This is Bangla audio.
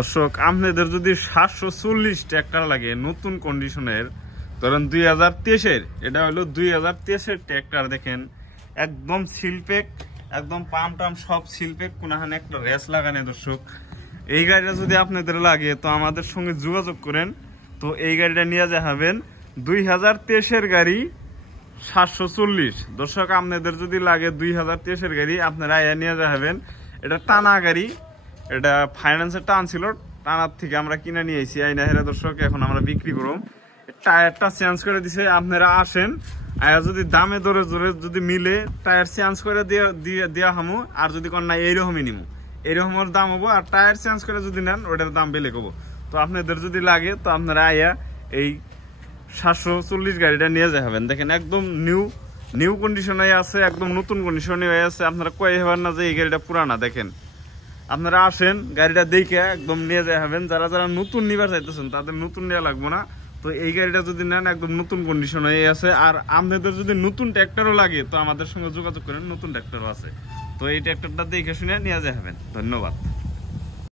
দর্শক আপনাদের যদি 740 ট্রাক্টর লাগে নতুন কন্ডিশনের, ধরেন 2023-এর, এটা হলো 2023-এর ট্রাক্টর। দেখেন একদম সিলপেক, একদম পাম টাম সব সিলপেক, কোনখানে একটা রেস লাগানো। দর্শক এই গাড়িটা যদি আপনাদের লাগে তো আমাদের সঙ্গে যোগাযোগ করেন। তো এই গাড়িটা নিয়ে যাবেন 2023-এর গাড়ি 740। দর্শক আপনাদের যদি লাগে 2023-এর গাড়ি, আপনারা নিয়ে যাবেন। এটা টানা গাড়ি, এটা ফাইন্যান্সের টান ছিল, টানার থেকে আমরা কিনে নিয়ে এসেছি আইনা হেরা। দর্শক এখন আমরা বিক্রি করব। টায়ারটা চেঞ্জ করে দিছে, আপনারা আসেন। যদি দামে দরে জোরে যদি মিলে টায়ার চেঞ্জ করে দিয়া হামু, আর যদি কোন না এইরকমই নিমু, এইরকমের দাম হবো। আর টায়ার চেঞ্জ করে যদি নেন ওটার দাম বেলে হবো। তো আপনাদের যদি লাগে তো আপনারা আইয়া এই 740 গাড়িটা নিয়ে যাবেন। দেখেন একদম নিউ কন্ডিশনে আছে, একদম নতুন কন্ডিশনে হয়ে আছে। আপনারা কয়ে হবেন না যে এই গাড়িটা পুরানা। দেখেন আপনারা আসেন, গাড়িটা দেখে একদম নিয়ে যাবেন। যারা যারা নতুন নিবার চাইতেছেন তাদের নতুন নেওয়া লাগবো না। তো এই গাড়িটা যদি নেন একদম নতুন কন্ডিশনে আছে। আর আপনাদের যদি নতুন ট্র্যাক্টরও লাগে তো আমাদের সঙ্গে যোগাযোগ করেন, নতুন ট্র্যাক্টরও আছে। তো এই ট্র্যাক্টরটা দেখে শুনে নিয়ে যাবেন। ধন্যবাদ।